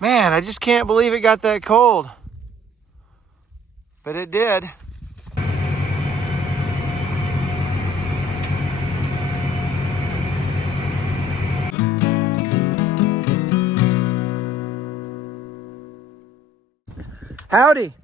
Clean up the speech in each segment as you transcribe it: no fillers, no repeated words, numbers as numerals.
Man, I just can't believe it got that cold. But it did. Howdy.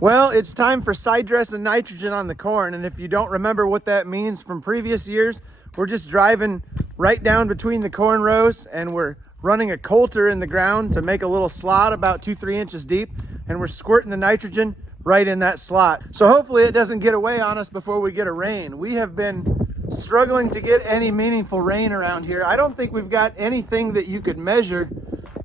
Well, it's time for side dress and nitrogen on the corn. And if you don't remember what that means from previous years, we're just driving right down between the corn rows and we're running a coulter in the ground to make a little slot about 2-3 inches deep. And we're squirting the nitrogen right in that slot. So hopefully it doesn't get away on us before we get a rain. We have been struggling to get any meaningful rain around here. I don't think we've got anything that you could measure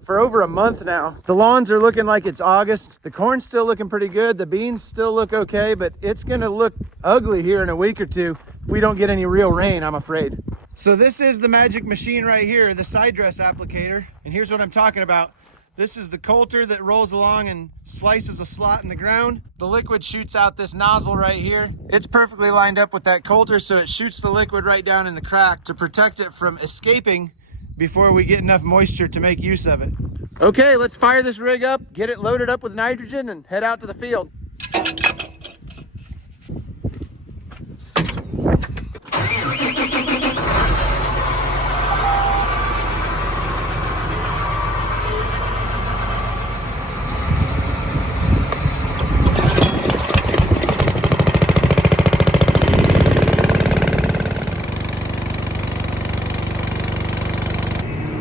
for over a month now. The lawns are looking like it's August. The corn's still looking pretty good. The beans still look okay, but it's gonna look ugly here in a week or two if we don't get any real rain, I'm afraid. So this is the magic machine right here, the side dress applicator. And here's what I'm talking about. This is the coulter that rolls along and slices a slot in the ground. The liquid shoots out this nozzle right here. It's perfectly lined up with that coulter, so it shoots the liquid right down in the crack to protect it from escaping before we get enough moisture to make use of it. Okay, let's fire this rig up, get it loaded up with nitrogen, and head out to the field.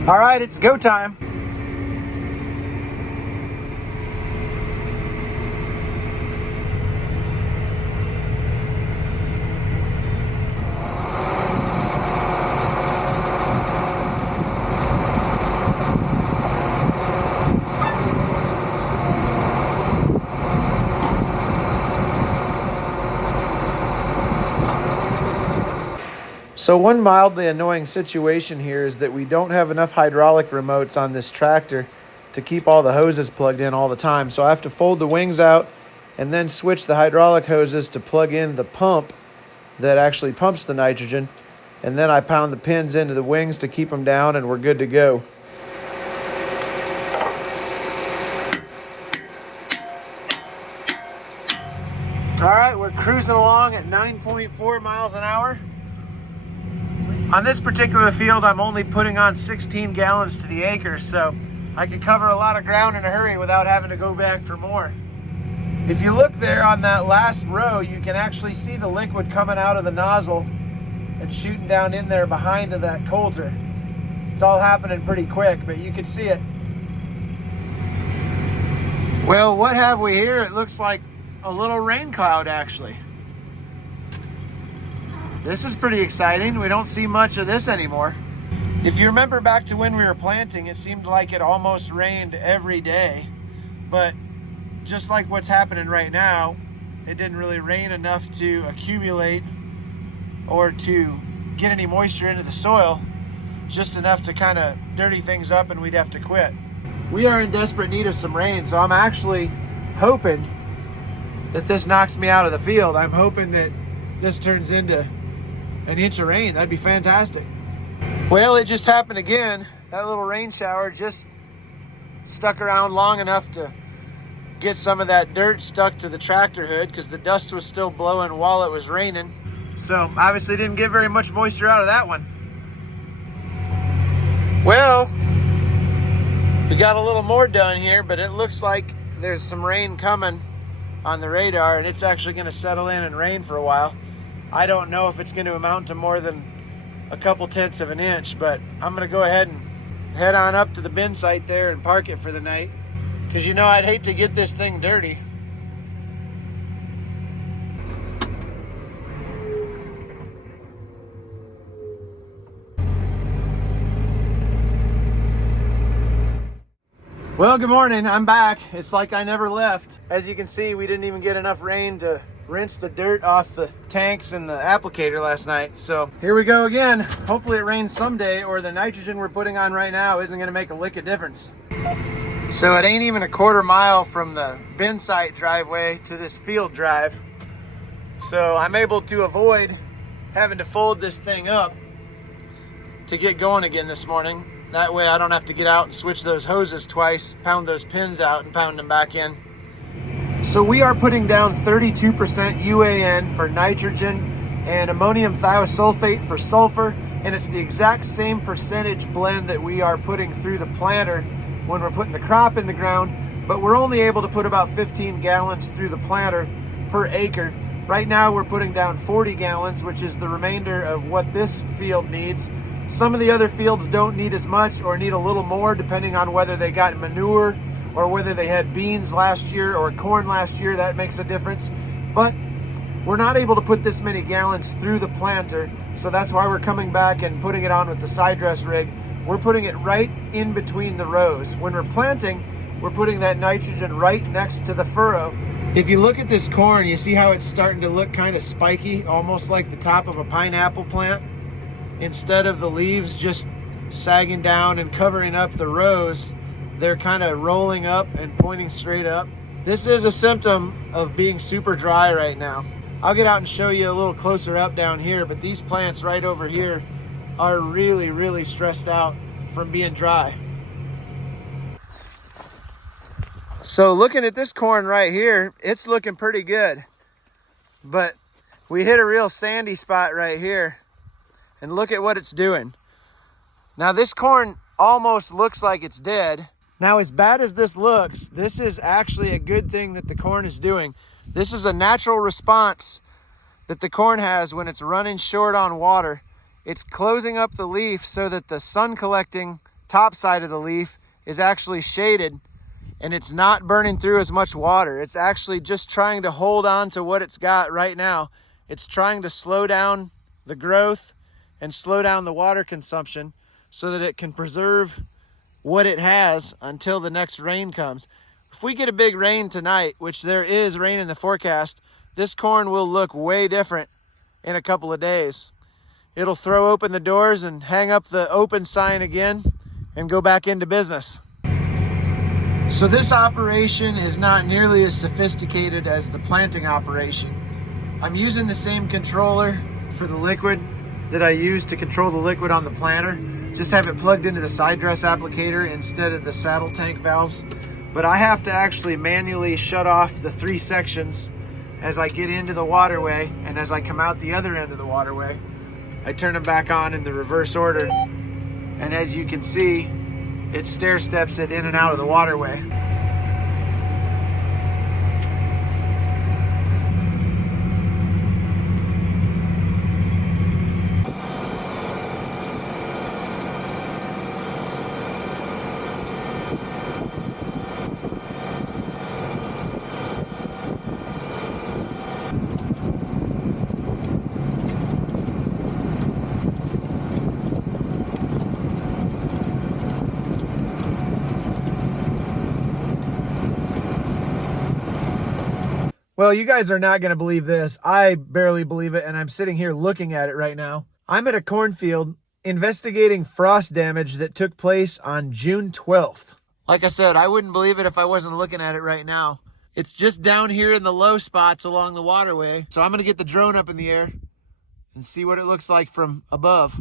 All right, it's go time. So one mildly annoying situation here is that we don't have enough hydraulic remotes on this tractor to keep all the hoses plugged in all the time. So I have to fold the wings out and then switch the hydraulic hoses to plug in the pump that actually pumps the nitrogen. And then I pound the pins into the wings to keep them down and we're good to go. All right, we're cruising along at 9.4 miles an hour. On this particular field, I'm only putting on 16 gallons to the acre, so I can cover a lot of ground in a hurry without having to go back for more. If you look there on that last row, you can actually see the liquid coming out of the nozzle and shooting down in there behind that coulter. It's all happening pretty quick, but you can see it. Well, what have we here? It looks like a little rain cloud, actually. This is pretty exciting. We don't see much of this anymore. If you remember back to when we were planting, it seemed like it almost rained every day. But just like what's happening right now, it didn't really rain enough to accumulate or to get any moisture into the soil, just enough to kind of dirty things up and we'd have to quit. We are in desperate need of some rain, so I'm actually hoping that this knocks me out of the field. I'm hoping that this turns into an inch of rain. That'd be fantastic. Well, it just happened again. That little rain shower just stuck around long enough to get some of that dirt stuck to the tractor hood because the dust was still blowing while it was raining. So obviously didn't get very much moisture out of that one. Well, we got a little more done here, but it looks like there's some rain coming on the radar and it's actually going to settle in and rain for a while. I don't know if it's going to amount to more than a couple tenths of an inch, but I'm going to go ahead and head on up to the bin site there and park it for the night. Because you know, I'd hate to get this thing dirty. Well, good morning. I'm back. It's like I never left. As you can see, we didn't even get enough rain to rinse the dirt off the tanks and the applicator last night. So here we go again. Hopefully it rains someday or the nitrogen we're putting on right now isn't going to make a lick of difference. So it ain't even a quarter mile from the bin site driveway to this field drive. So I'm able to avoid having to fold this thing up to get going again this morning. That way I don't have to get out and switch those hoses twice, pound those pins out and pound them back in. So we are putting down 32% UAN for nitrogen and ammonium thiosulfate for sulfur, and it's the exact same percentage blend that we are putting through the planter when we're putting the crop in the ground, but we're only able to put about 15 gallons through the planter per acre. Right now we're putting down 40 gallons, which is the remainder of what this field needs. Some of the other fields don't need as much or need a little more depending on whether they got manure or whether they had beans last year or corn last year. That makes a difference. But we're not able to put this many gallons through the planter, so that's why we're coming back and putting it on with the side dress rig. We're putting it right in between the rows. When we're planting, we're putting that nitrogen right next to the furrow. If you look at this corn, you see how it's starting to look kind of spiky, almost like the top of a pineapple plant. Instead of the leaves just sagging down and covering up the rows, they're kind of rolling up and pointing straight up. This is a symptom of being super dry right now. I'll get out and show you a little closer up down here, but these plants right over here are really, really stressed out from being dry. So looking at this corn right here, it's looking pretty good. But we hit a real sandy spot right here, and look at what it's doing. Now this corn almost looks like it's dead. Now, as bad as this looks, this is actually a good thing that the corn is doing. This is a natural response that the corn has when it's running short on water. It's closing up the leaf so that the sun collecting top side of the leaf is actually shaded and it's not burning through as much water. It's actually just trying to hold on to what it's got right now. It's trying to slow down the growth and slow down the water consumption so that it can preserve what it has until the next rain comes. If we get a big rain tonight, which there is rain in the forecast, this corn will look way different in a couple of days. It'll throw open the doors and hang up the open sign again and go back into business. So this operation is not nearly as sophisticated as the planting operation. I'm using the same controller for the liquid that I use to control the liquid on the planter. Just have it plugged into the side dress applicator instead of the saddle tank valves. But I have to actually manually shut off the 3 sections as I get into the waterway, and as I come out the other end of the waterway, I turn them back on in the reverse order. And as you can see, it stair steps it in and out of the waterway. Well, you guys are not going to believe this. I barely believe it, and I'm sitting here looking at it right now. I'm at a cornfield investigating frost damage that took place on June 12th. Like I said, I wouldn't believe it if I wasn't looking at it right now. It's just down here in the low spots along the waterway. So I'm going to get the drone up in the air and see what it looks like from above.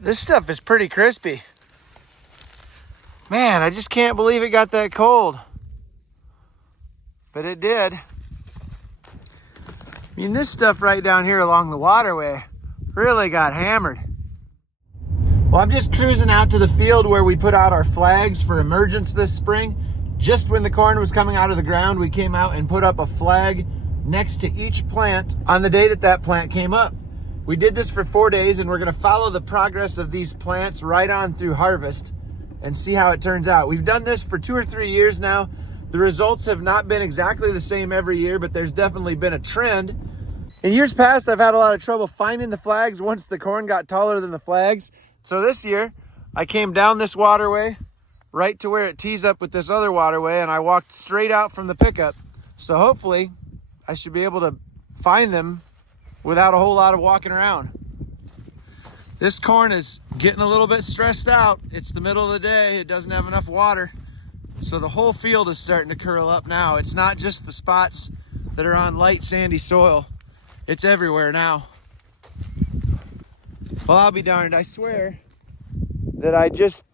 This stuff is pretty crispy. Man, I just can't believe it got that cold. But it did. I mean, this stuff right down here along the waterway really got hammered. Well, I'm just cruising out to the field where we put out our flags for emergence this spring. Just when the corn was coming out of the ground, we came out and put up a flag next to each plant on the day that that plant came up. We did this for 4 days, and we're going to follow the progress of these plants right on through harvest. and see how it turns out. We've done this for 2 or 3 years now. The results have not been exactly the same every year, but there's definitely been a trend. In years past, I've had a lot of trouble finding the flags once the corn got taller than the flags. So this year, I came down this waterway right to where it tees up with this other waterway, and I walked straight out from the pickup. So hopefully, I should be able to find them without a whole lot of walking around. This corn is getting a little bit stressed out. It's the middle of the day. It doesn't have enough water. So the whole field is starting to curl up now. It's not just the spots that are on light sandy soil. It's everywhere now. Well, I'll be darned. I swear that I just...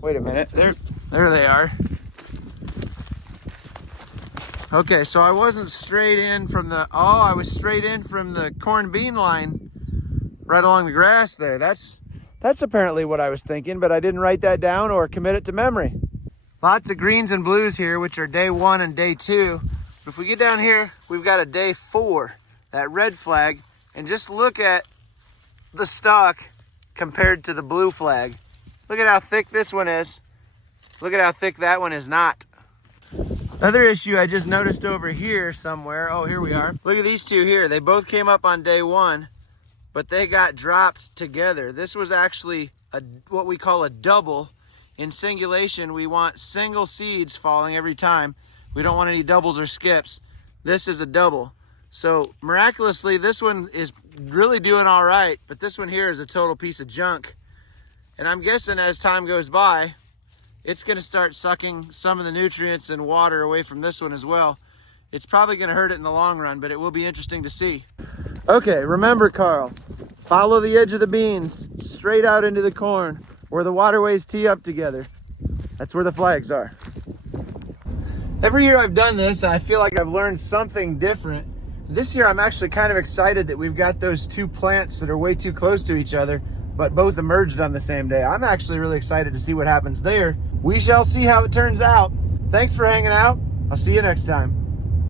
Wait a minute. There they are. Okay, so I wasn't straight in from the... Oh, I was straight in from the corn bean line right along the grass there. That's apparently what I was thinking, but I didn't write that down or commit it to memory. Lots of greens and blues here, which are day 1 and day 2. If we get down here, we've got a day 4, that red flag, and just look at the stalk compared to the blue flag. Look at how thick this one is. Look at how thick that one is not. Another issue I just noticed over here somewhere. Oh, here we are. Look at these two here. They both came up on day 1, but they got dropped together. This was actually what we call a double. In singulation, we want single seeds falling every time. We don't want any doubles or skips. This is a double. So miraculously, this one is really doing all right, but this one here is a total piece of junk. And I'm guessing as time goes by, it's gonna start sucking some of the nutrients and water away from this one as well. It's probably gonna hurt it in the long run, but it will be interesting to see. Okay, remember, Carl, follow the edge of the beans straight out into the corn where the waterways tee up together. That's where the flags are. Every year I've done this, I feel like I've learned something different. This year I'm actually kind of excited that we've got those two plants that are way too close to each other, but both emerged on the same day. I'm actually really excited to see what happens there. We shall see how it turns out. Thanks for hanging out. I'll see you next time.